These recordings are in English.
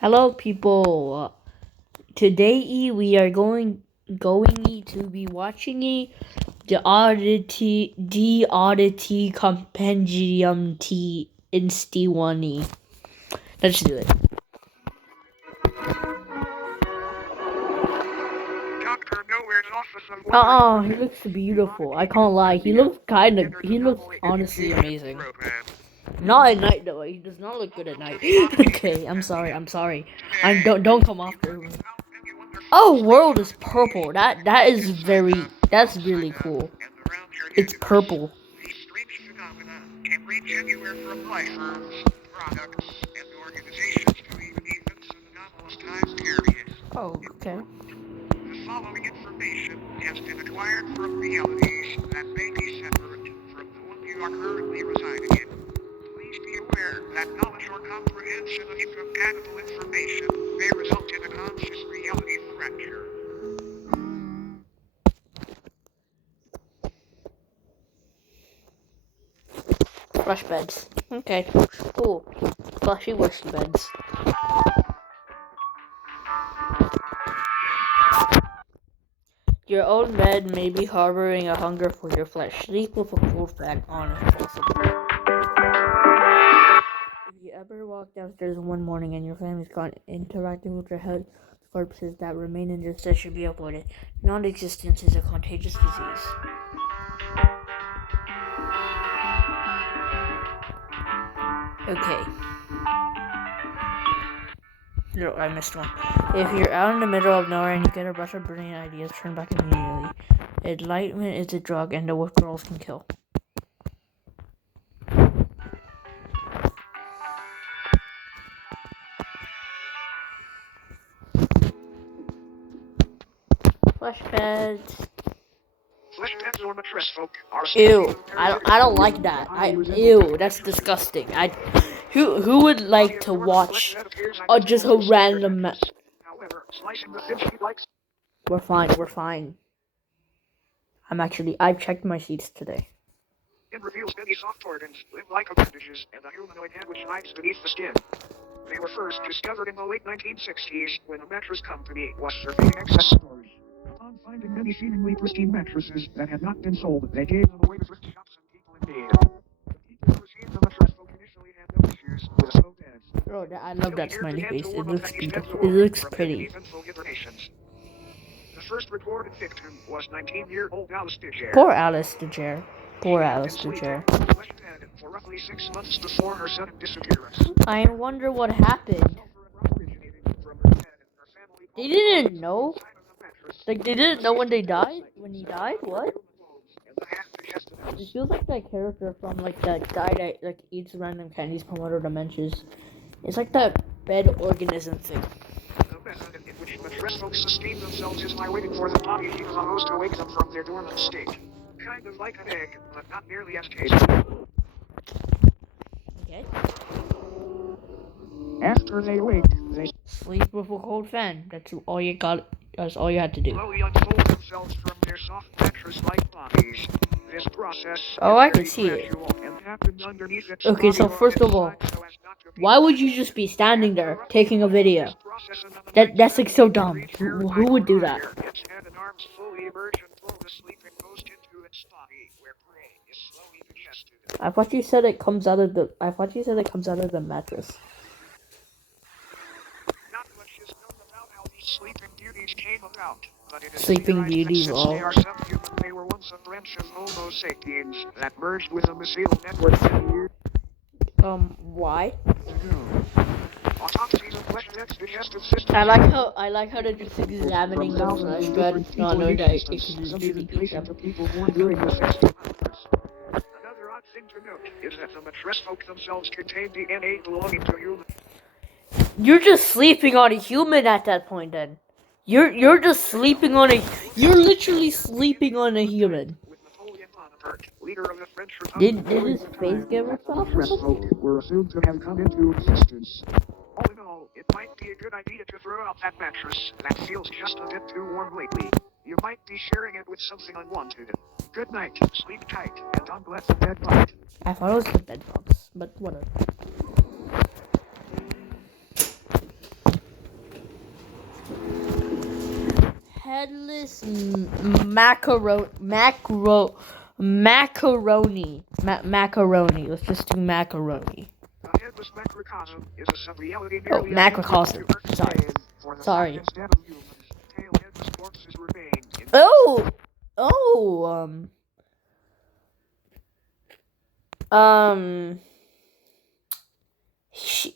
Hello, people. Today we are going to be watching the oddity compendium T insti one. Let's do it. Oh, he looks beautiful. I can't lie. He looks honestly amazing. Not at night though. He does not look good at night. Okay, I'm sorry. Don't come after me. Oh, world is purple. That's really cool. It's purple. Oh, okay. The following information has been acquired from realities that may be separate from the one you are currently residing in. Please be aware that knowledge or comprehension of incompatible information may result in a conscious reality fracture. Flush beds. Okay, cool. Flushy wushy beds. Your own bed may be harboring a hunger for your flesh. Sleep with a cold fan on if possible. If you ever walk downstairs one morning and your family's gone, interacting with your head corpses that remain in your set should be avoided. Non-existence is a contagious disease. Okay. No, I missed one. If you're out in the middle of nowhere and you get a rush of brilliant ideas, turn back immediately. Enlightenment is a drug and the withdrawals can kill. Flesh beds. Ew, I don't like that. Ew, that's disgusting. Who would like to watch just a random We're fine. I've checked my sheets today. It reveals many soft organs, live-like appendages, and a humanoid head which hides beneath the skin. They were first discovered in the late 1960s when a mattress company was surveying excess stores. Upon finding many seemingly pristine mattresses that had not been sold, they gave them away to thrift shops and people in need. The people who received the mattress folk initially had no issues with slow beds. Oh, I love that smiley face. It looks beautiful. It looks pretty. The first recorded victim was 19-year-old Alice DeJare. Poor Alice DeJare. For roughly 6 months before her sudden disappearance. I wonder what happened. They didn't know? Like, they didn't know when he died? What? It feels like that character from, like, that guy that, like, eats random candies from other dimensions. It's like that bed organism thing. The method in which mattress folks sustain themselves is by waiting for the body of the host to wake them from their dormant state. Kind of like an egg, but not nearly as tasty. Okay. After they wake, they sleep with a cold fan. That's all you had to do. Slowly unfold themselves from their soft mattress-like bodies. This process I can see it. Okay, so first of all, why would you just be standing there taking a video? That's like so dumb. Who would do that? I thought you said it comes out of the mattress. Not much is known about how these sleeping beauties came about, but it is they are subhuman. They were once a branch of Homo sapiens that merged with a mycelial network many years. Why? I like how they're just examining the flesh, but not knowing that it can easily eat them. Another odd thing to note is that the mattress folk themselves contain DNA belonging to humans. You're just sleeping on a human at that point then. You're literally sleeping on a human. Did his face get ripped off? Were assumed to have come into existence. All in all, it might be a good idea to throw out that mattress that feels just a bit too warm lately. You might be sharing it with something unwanted. Good night, sleep tight, and don't let the bed bite. I thought it was the bed bugs, but whatever. headless macaroni. Let's just do macaroni. The headless macrocosm is a sub-reality Oh, nearly macrocosm. identical to Earth's Sorry. plane, for the Sorry. instead of humans, tail-headless corpses remain in She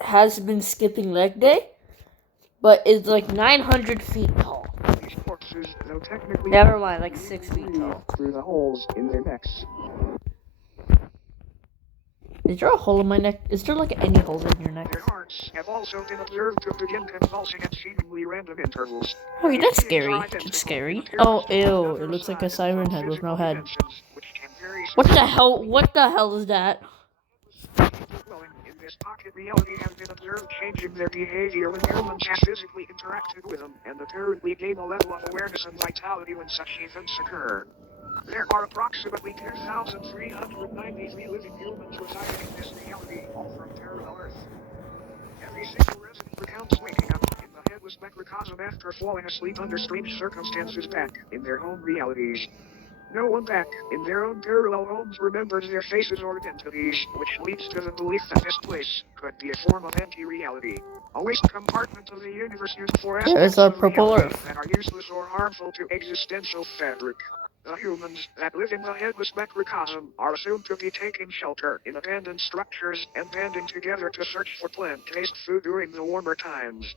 has been skipping leg day, but is like 900 feet tall. these corpses, though technically Never mind, like 6 feet tall. through the holes in their necks. Is there a hole in my neck? Is there like any holes in your neck? Their hearts have also been observed to begin convulsing at seemingly random intervals. Okay, that's scary. That's scary. Oh, ew. It looks like a siren head with no head. What the hell? What the hell is that? In this pocket, reality has been observed changing their behavior when humans have physically interacted with them, and apparently gain a level of awareness and vitality when such events occur. There are approximately 2,393 living humans residing in this reality, all from parallel Earth. Every single resident recounts waking up in the headless macrocosm after falling asleep under strange circumstances back in their home realities. No one back in their own parallel homes remembers their faces or identities, which leads to the belief that this place could be a form of anti-reality. A waste compartment of the universe used for aspects of reality that are useless or harmful to existential fabric. The humans that live in the headless macrocosm are assumed to be taking shelter in abandoned structures and banding together to search for plant-based food during the warmer times.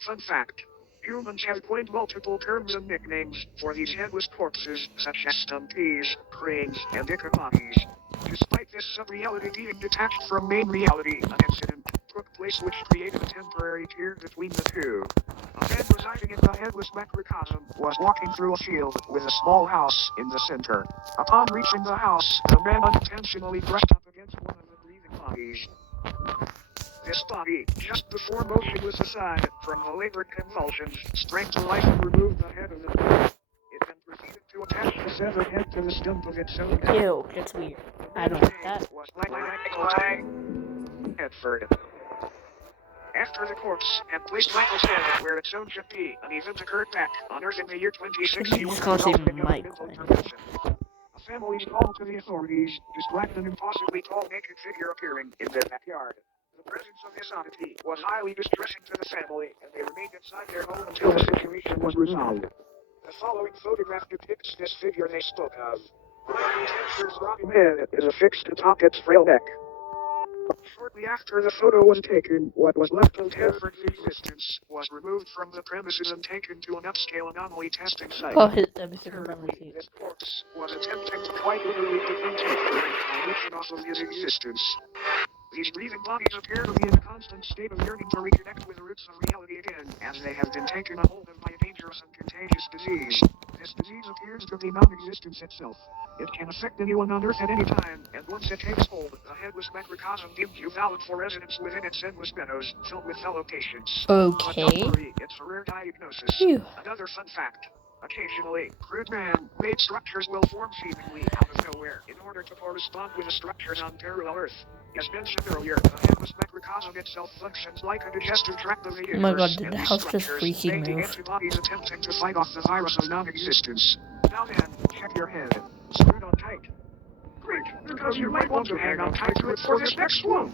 Fun fact. Humans have coined multiple terms and nicknames for these headless corpses, such as stumpies, cranes, and ichabodies. Despite this sub-reality being detached from main reality, an incident took place which created a temporary tier between the two. A man residing in the headless macrocosm was walking through a field with a small house in the center. Upon reaching the house, the man unintentionally brushed up against one of the breathing bodies. This body, just before motionless aside from the labored convulsions, sprang to life and removed the head of the body. It then proceeded to attach the severed head to the stump of its own head. Ew, that's weird. I don't like that. Edford. After the corpse had placed Michael's head where its own should be, an event occurred back on Earth in the year 2060. He's gonna say Michael. A family called to the authorities, described an impossibly tall naked figure appearing in their backyard. The presence of this oddity was highly distressing to the family, and they remained inside their home until the situation was resolved. The following photograph depicts this figure they spoke of. Tensor's rotting head is affixed atop its frail neck. Shortly after the photo was taken, what was left of Tedford's existence was removed from the premises and taken to an upscale anomaly testing site. Apparently, this corpse was attempting to quite literally defend Tedford by leeching off of his existence. These breathing bodies appear to be in a constant state of yearning to reconnect with the roots of reality again, as they have been taken a hold of by a dangerous and contagious disease. This disease appears to be non-existence itself. It can affect anyone on Earth at any time, and once it takes hold, the headless macrocosm deems you valid for residence within its endless meadows, filled with fellow patients. But don't worry, it's a rare diagnosis. Phew. Another fun fact. Occasionally, crude man-made structures will form seemingly out of nowhere in order to correspond with the structures on parallel Earth. As mentioned earlier, the headless macrocosm itself functions like a digestive tract of the universe. Oh my god, did the house just freaking move? Antibodies attempting to fight off the virus of non-existence. Now then, check your head. Screwed on tight. Great, because you might want to hang on tight to it for this next one.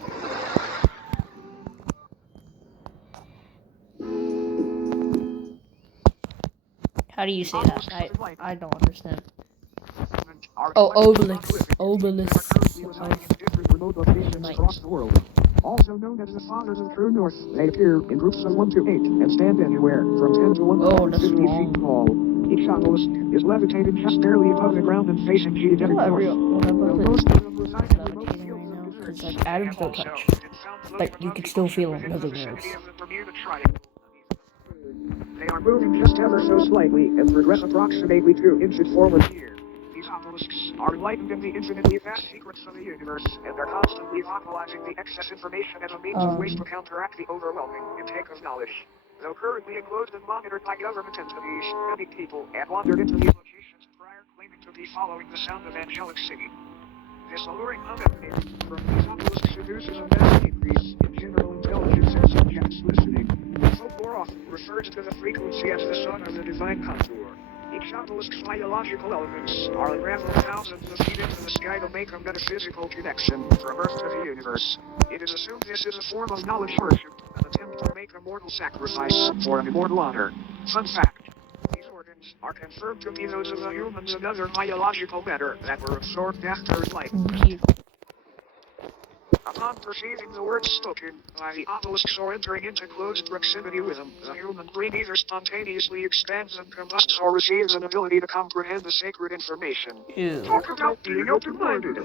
How do you say that? I don't understand. Oh, obelisk. Across the world. Also known as the Fathers of True North, they appear in groups of 1 to 8 and stand anywhere from 10 to 150 feet tall. Each obelisk is levitating just barely above the ground and facing geodetic north. Most of them reside in remote fields of the because like atoms don't touch, but you can still feel them because of nerves. They are moving just ever so slightly and progress approximately 2 inches forward here. These obelisks are enlightened in the infinitely vast secrets of the universe, and are constantly vocalizing the excess information as a means of ways to counteract the overwhelming intake of knowledge. Though currently enclosed and monitored by government entities, many people have wandered into these locations prior claiming to be following the sound of angelic singing. This alluring hum emanating from these obelisks induces a massive increase in general intelligence and subjects listening. Folklore often refers refers to the frequency as the sun or the divine contour. Each obelisk's biological elements are unraveled thousands of feet into the sky to make a metaphysical connection from Earth to the universe. It is assumed this is a form of knowledge worship, an attempt to make a mortal sacrifice for an immortal honor. Fun fact. These organs are confirmed to be those of the humans and other biological matter that were absorbed after enlightenment. Upon perceiving the words spoken by the obelisks or entering into close proximity with them, the human brain either spontaneously expands and combusts or receives an ability to comprehend the sacred information. Ew. Talk about being open-minded.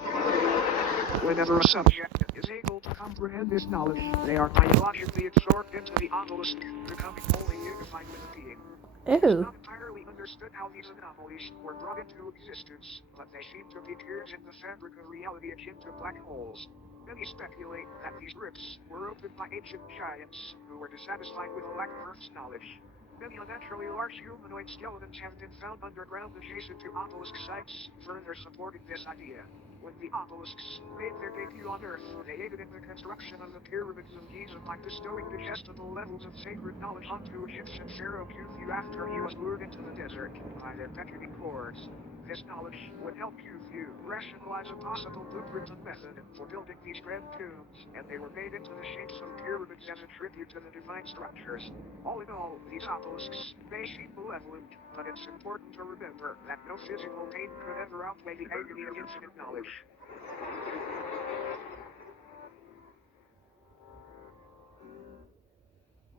Whenever a subject is able to comprehend this knowledge, they are biologically absorbed into the obelisk, becoming wholly unified with the being. It's Ew. not entirely understood how these anomalies were brought into existence, but they seem to be tears in the fabric of reality akin to black holes. Many speculate that these rifts were opened by ancient giants who were dissatisfied with a lack of Earth's knowledge. Many unnaturally large humanoid skeletons have been found underground adjacent to obelisk sites, further supporting this idea. When the obelisks made their debut on Earth, they aided in the construction of the pyramids of Giza by bestowing digestible levels of sacred knowledge onto Egyptian pharaoh Khufu after he was lured into the desert by their beckoning chords. This knowledge would help Khufu rationalize a possible blueprint and method for building these grand tombs, and they were made into the shapes of pyramids as a tribute to the divine structures. All in all, these obelisks may seem malevolent, but it's important to remember that no physical pain could ever outweigh the agony of infinite knowledge.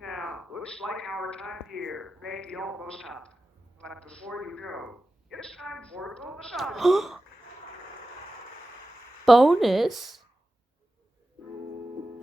Now, looks like our time here may be almost up. But before you go, it's time for a bonus oddity. Bonus?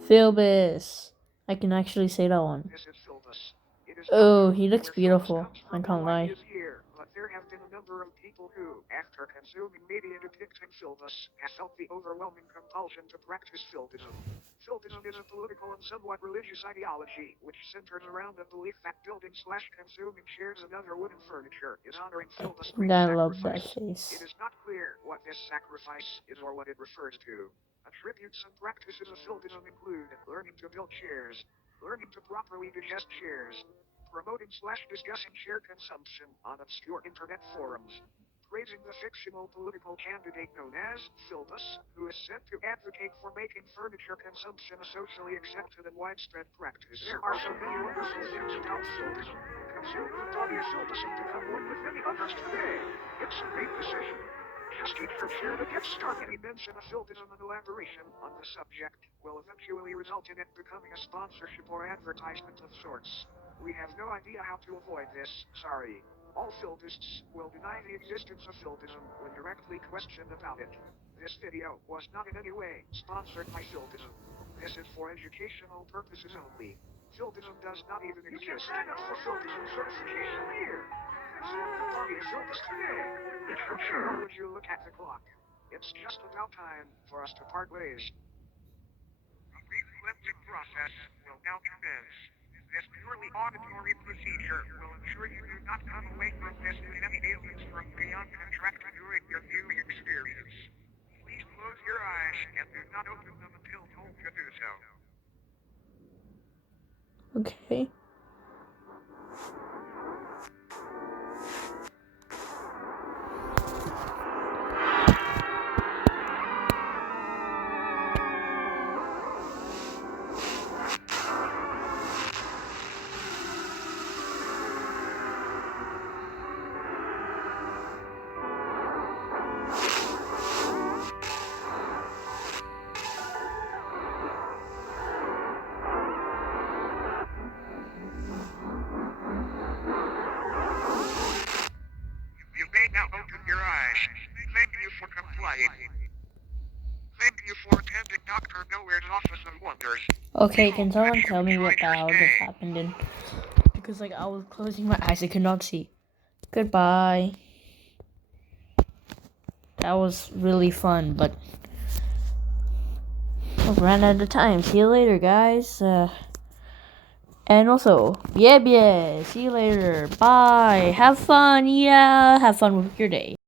Philbus. I can actually say that one. This is Philbus. It is Oh, not he known looks where Philbus beautiful. comes from I can't or why lie. he is here, but there have been a number of people who, after consuming media depicting Philbus, have felt the overwhelming compulsion to practice Philbism. Philbism is a political and somewhat religious ideology which centers around the belief that building/consuming chairs and other wooden furniture is honoring Philbus' great I love that sacrifice. It face. is not clear what this sacrifice is or what it refers to. Attributes and practices of Philbism include learning to build chairs, learning to properly digest chairs, promoting/discussing chair consumption on obscure internet forums, praising the fictional political candidate known as Philbus, who is said to advocate for making furniture consumption a socially accepted and widespread practice. There are so many wonderful things about Philbism. Consume the body of Philbus and become one with many others today. It's a great decision. Just eat your share to get started. Any mention of Philbism and elaboration on the subject will eventually result in it becoming a sponsorship or advertisement of sorts. We have no idea how to avoid this, sorry. All Philbists will deny the existence of Philbism when directly questioned about it. This video was not in any way sponsored by Philbism. This is for educational purposes only. Philbism does not even exist. You can sign up for Philbism certification here. Consume the body of Philbus today. How would you look at the clock? It's just about time for us to part ways. The reclipping process will now commence. This purely auditory procedure will ensure you do not come away from this with any aliens from beyond contracted during your viewing experience. Please close your eyes and do not open them until told to do so. Okay. You may now open your eyes. Thank you for complying. Thank you for attending Dr. Nowhere's Office of Wonders. Okay, can someone tell me what the hell just happened in? Because like I was closing my eyes, I could not see. Goodbye. That was really fun, but I ran out of time. See you later, guys. And also, yeah, see you later. Bye. Have fun. Yeah, have fun with your day.